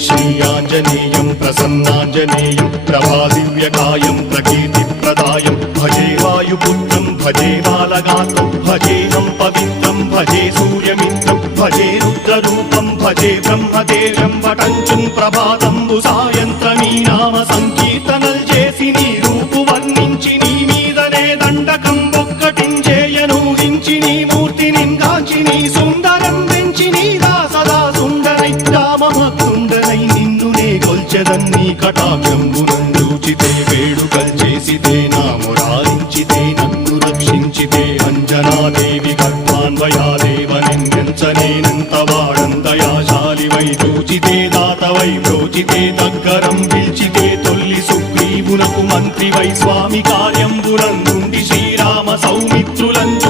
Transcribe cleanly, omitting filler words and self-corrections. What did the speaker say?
श्रीयाञ्जनेयं प्रसन्नाञ्जनेयं प्रभादिव्यकायं प्रकीर्तिप्रदायं भजे वायुपुत्रं भजे बालगात्रं भजेऽहं पवित्रं भजे सूर्यमित्रं भजे रुद्ररूपं भजे ब्रह्मदेव्यं वटञ्चुं प्रभाతంబు సాయంత్రమీ నామ సంకీర్తనల్ చేసి నీ రూపు వర్ణించి నీ మీదనే దండకం ఒక్కటించేయనూహించి నీ మూర్తిని గాంచి నీ సుందరం పెంచి నీ దాసదా సుందరై రామభక్తుండనై నిన్నునే కొల్చెదన్ని కటాక్షంబునందూచితే వేడుకల్ చేసితే నా మురారించితే నన్ను రక్షించితే అంజనాదేవి గర్భాన్వయాదేవనెంచనేనంత వాడందయాశాలివై చూచితే దాతవై బ్రోచితే దగ్గరం పిల్చితే తొల్లి సుగ్రీవునకు మంత్రివై స్వామి కార్యంబునందుండి శ్రీరామ సౌమిత్రులంచు